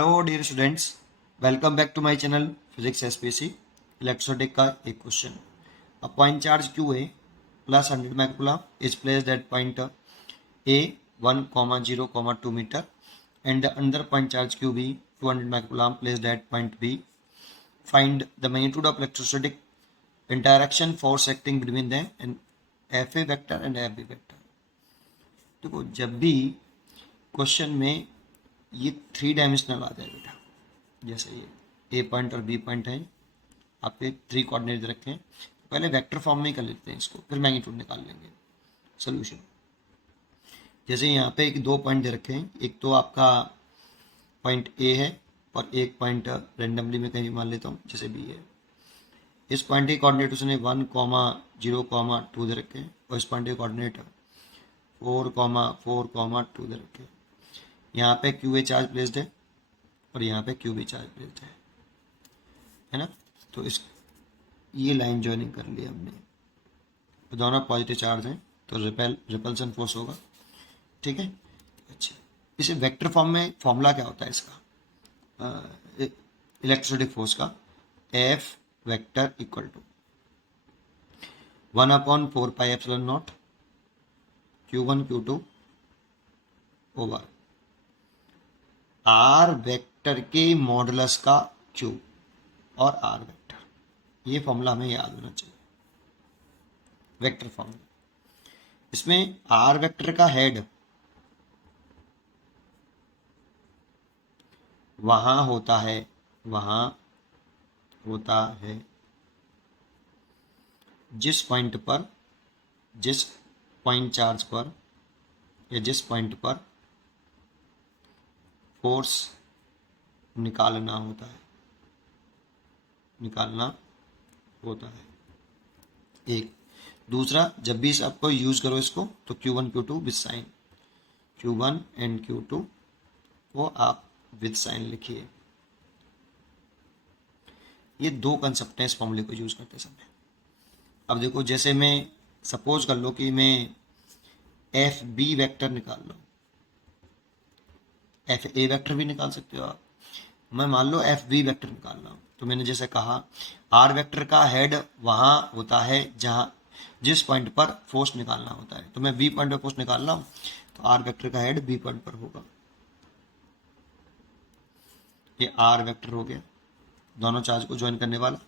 Hello dear students, welcome back to my channel physics SPC electrostatic का एक question. A point charge Q A plus 100 microcoulomb is placed at point A 1,0,2 metre and the other point charge Q B 200 microcoulomb placed at point B. Find the magnitude of electrostatic interaction force acting between them and F A vector and F B vector. देखो, जब भी question में ये 3 dimensional आ जाए बेटा, जैसे ये ए point और बी पॉइंट है, आपके 3 कोऑर्डिनेट रखे हैं, पहले वेक्टर फॉर्म में ही कर लेते हैं इसको, फिर मैग्नीट्यूड निकाल लेंगे। सोल्यूशन जैसे यहाँ पे एक 2 पॉइंट दे रखे हैं, एक तो आपका पॉइंट ए है और एक पॉइंट रेंडमली में कहीं मान लेता हूँ जैसे बी है। इस पॉइंट के कोऑर्डिनेट उसने 1,0,2 दे रखे हैं और इस पॉइंट के कोऑर्डिनेट 4,4,2 दे रखे हैं। यहाँ पे क्यू ए चार्ज प्लेस्ड है और यहाँ पे क्यू बी चार्ज प्लेस्ड है ना। तो इस ये लाइन ज्वाइनिंग कर ली हमने, तो दोनों पॉजिटिव चार्ज हैं, तो रिपल्सन फोर्स होगा। ठीक है, अच्छा, इसे वेक्टर फॉर्म में फॉर्मूला क्या होता है इसका, इलेक्ट्रोस्टैटिक फोर्स का, F vector equal to 1/4πε0 Q1 Q2 over R vector के मॉडुलस का क्यूब और आर वेक्टर। ये फॉर्मूला हमें याद होना चाहिए, वेक्टर फॉर्मूला। इसमें आर वेक्टर का हेड वहां होता है जिस पॉइंट चार्ज पर या जिस पॉइंट पर फोर्स निकालना होता है। एक दूसरा, जब भी आपको यूज करो इसको, तो Q1 Q2 with sign, Q1 and Q2 को आप विद साइन लिखिए। ये 2 कंसेप्ट हैं इस फॉर्मूले को यूज करते समय। अब देखो, जैसे मैं सपोज कर लो कि मैं एफ बी वेक्टर निकाल लो, एफ ए वेक्टर भी निकाल सकते हो आप, मैं मान लो एफ बी वेक्टर निकाल रहा हूँ। तो मैंने जैसे कहा, आर वेक्टर का हेड वहां होता है जिस पॉइंट पर फोर्स निकालना होता है। तो मैं बी पॉइंट पर फोर्स निकाल रहा हूँ, तो आर वेक्टर का हेड बी पॉइंट पर होगा। ये आर वेक्टर हो गया, दोनों चार्ज को ज्वाइन करने वाला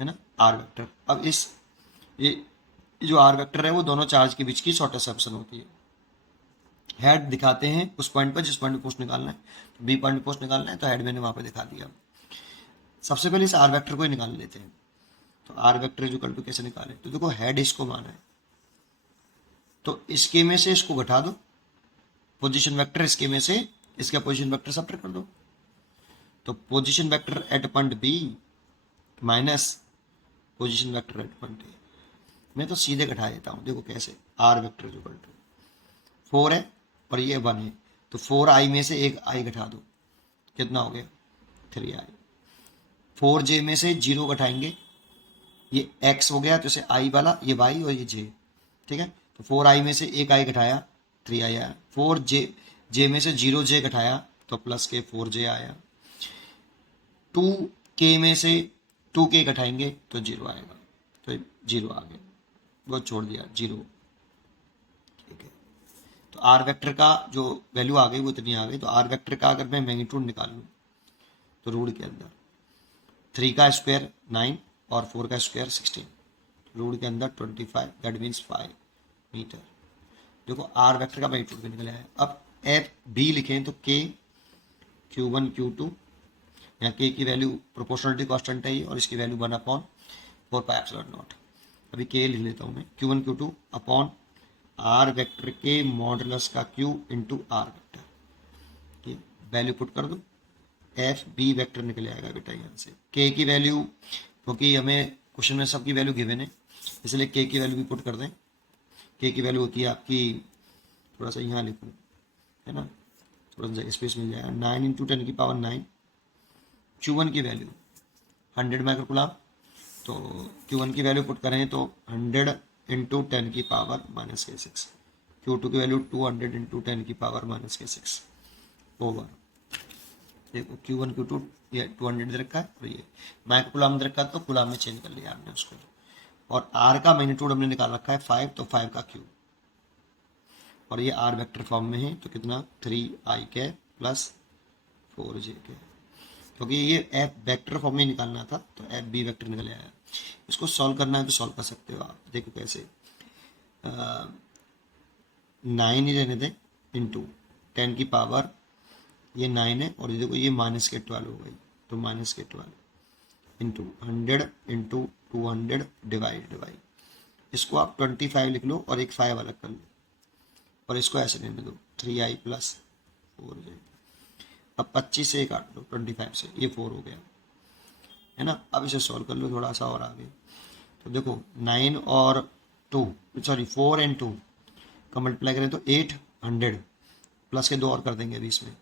है ना, आर वेक्टर। अब ये जो आर वेक्टर है वो दोनों चार्ज के बीच की शॉर्टेस्ट सेक्शन होती है। हेड दिखाते हैं उस पॉइंट पर जिस पॉइंट पर फोर्स निकालना है, तो बी पॉइंट पर फोर्स निकालना है, तो हेड मैंने वहां पर दिखा दिया। सबसे पहले इस आर वेक्टर को ही निकाल लेते हैं। तो आर वेक्टर इक्वल टू कैसे निकालें, तो देखो, हेड इसको माना है, तो इसके में से इसको घटा दो, पोजीशन वेक्टर इसके में से इसका पोजीशन वेक्टर सब्ट्रैक्ट कर दो। तो position vector at point B minus position vector at point A. मैं तो सीधे घटा देता हूँ, देखो कैसे। आर वेक्टर इक्वल टू 4 है और ये 1 है, तो 4i में से एक i घटा दो, कितना हो गया 3i। 4j में से 0 घटाएंगे, ये x हो गया, तो इसे i वाला, ये y और ये j। ठीक है, तो 4i में से एक i घटाया 3i आया। 4j में से 0j घटाया तो प्लस के 4j आया। 2k में से 2k घटाएंगे तो 0 आएगा, तो 0 आ गया, वो छोड़ दिया 0। ठीक है, तो आर वेक्टर का जो वैल्यू आ गई वो इतनी आ गई। तो आर वेक्टर का अगर मैं मैग्नीट्यूड निकाल लूँ, तो रूट के अंदर 3 का स्क्वायर 9 और 4 का स्क्वायर 16, रूट के अंदर 25, दैट मीन्स 5 मीटर। देखो, आर वेक्टर का मैग्नीट्यूड भी निकल आया है। अब एफ बी लिखें तो के Q1 Q2, यहाँ के की वैल्यू प्रोपोर्शनलिटी कांस्टेंट है और इसकी वैल्यू 1/4πε0। अभी के लिख लेता हूँ मैं, Q1 Q2 upon R vector के मॉडुलस का Q इंटू आर वेक्टर। ये वैल्यू पुट कर दो, एफ बी वेक्टर निकल आएगा बेटा यहाँ से। के की वैल्यू, क्योंकि हमें क्वेश्चन में सबकी वैल्यू गिवन है, इसलिए के की वैल्यू भी पुट कर दें। के की वैल्यू होती है आपकी, थोड़ा सा यहाँ लिखूँ है ना, थोड़ा सा स्पेस मिल जाएगा, 9 × 10⁹ 9। Q1 की वैल्यू 100 माइक्रोकूलम, तो Q1 की वैल्यू पुट करें तो 100 × 10⁻⁻6। Q2 की वैल्यू 200 × 10⁻⁻6 ओवर देखो Q1 Q2 ये 200 दे रखा है और ये माइक्रोकुलाम दे रखा है, तो कुलाम में चेंज कर लिया हमने उसको। और R का मैग्नीट्यूड हमने निकाल रखा है 5, तो 5 का क्यूब, और ये R वेक्टर फॉर्म में है, तो कितना 3i के प्लस 4j के, क्योंकि ये एफ वेक्टर फॉर्म में निकालना था तो एफ बी वेक्टर निकल आया। इसको सॉल्व करना है तो सॉल्व कर सकते हो आप। देखो कैसे, 9 ही रहने दें इंटू 10 की पावर ये 9 है, और ये देखो ये माइनस के 12 हो गई, तो माइनस के 12 इंटू 100 इंटू 200 डिवाइड बाई, इसको आप 25 लिख लो और एक 5 अलग कर लो, और इसको ऐसे रहने दो 3i प्लस 4j। अब 25 से काट लो 25 से, ये 4 हो गया है ना। अब इसे सॉल्व कर लो थोड़ा सा और आगे, तो देखो 9 और 2 सॉरी 4 एंड 2 का मल्टीप्लाई करें तो 800 प्लस के 2 और कर देंगे अभी इसमें,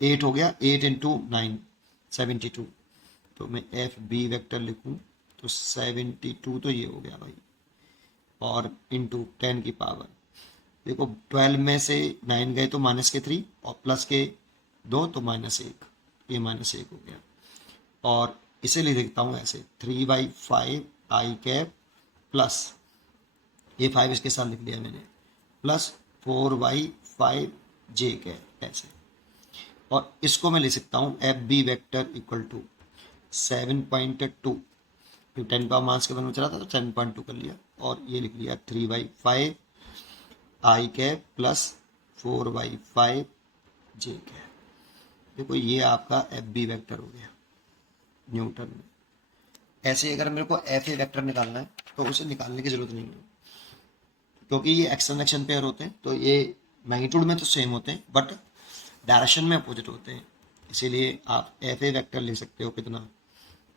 8 हो गया, 8 इंटू 9 72, तो मैं एफ बी वैक्टर लिखूँ तो 72 तो ये हो गया भाई, और इंटू 10 की पावर, देखो 12 में से 9 गए तो माइनस के 3 और प्लस के 2 तो -1, ये -1 हो गया। और इसे लिख देता हूँ ऐसे 3/5 आई कैप प्लस ये 5 इसके साथ लिख लिया मैंने, प्लस 4/5 जे कैप ऐसे। और इसको मैं लिख सकता हूँ F B vector equal to 7.2, 10 power मास के बन में चला था तो 7.2 कर लिया, और ये लिख लिया 3/5 आई कैप प्लस 4/5 जे कैप। देखो ये आपका एफ बी वैक्टर हो गया न्यूटन में। ऐसे अगर मेरे को एफ ए वैक्टर निकालना है तो उसे निकालने की जरूरत नहीं है, क्योंकि ये एक्शन एक्शन पेयर होते हैं, तो ये मैग्नीट्यूड में तो सेम होते हैं बट डायरेक्शन में अपोजिट होते हैं, इसीलिए आप एफ ए वैक्टर ले सकते हो कितना,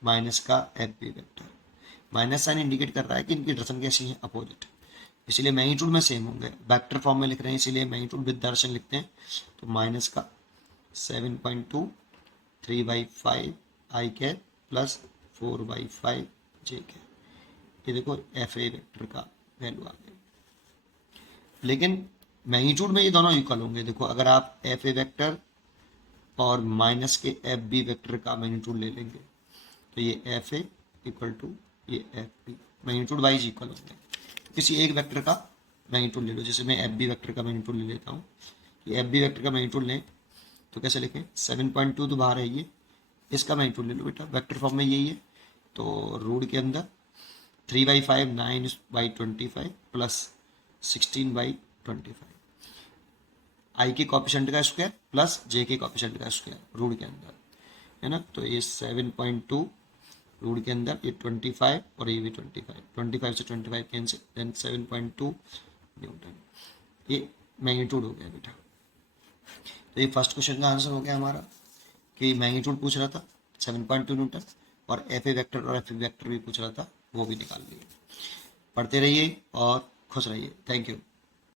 माइनस का F B vector. Minus sign indicate कर रहा है कि इनकी डायरेक्शन कैसी है, अपोजिट, इसीलिए मैग्नीट्यूड में सेम होंगे। वेक्टर फॉर्म में लिख रहे हैं इसीलिए मैग्नीट्यूड विद डायरेक्शन लिखते हैं, तो माइनस का 7.2 3/5 आई कैप प्लस 4/5 जे कैप। ये देखो एफ ए वेक्टर का वैल्यू आ गया, लेकिन मैग्नीट्यूड में ये दोनों इक्वल होंगे। देखो अगर आप एफ ए वेक्टर और माइनस के एफ बी वेक्टर का मैग्नीट्यूड ले लेंगे तो ये एफ ए इक्वल टू ये F B magnitude wise equal होंगे। किसी एक वेक्टर का मैग्नीट्यूड ले लो, जैसे मैं एफ बी वेक्टर का मैग्नीट्यूड ले लेता हूँ, कि एफ बी वेक्टर का मैग्नीट्यूड लें तो कैसे लिखें, 7.2 तो बाहर है ये, इसका मैग्नीट्यूड ले लो बेटा, वेक्टर फॉर्म में यही है, तो रूट के अंदर 3/5 9/25 प्लस 16/25 आई के कॉफिशिएंट का स्क्वायर प्लस जे के कॉफिशिएंट का स्क्वायर रूट के अंदर है ना। तो ये 7.2 रूट के अंदर ये 25 और ये भी 25 से 25 कैंसिल, देन 7.2 न्यूटन, ये मैग्नीट्यूड हो गया बेटा। तो ये फर्स्ट क्वेश्चन का आंसर हो गया हमारा, कि मैग्नीट्यूड पूछ रहा था 7.2 न्यूटन, और एफ ए वेक्टर और एफ बी वेक्टर भी पूछ रहा था, वो भी निकाल लिए। पढ़ते रहिए और खुश रहिए। Thank you.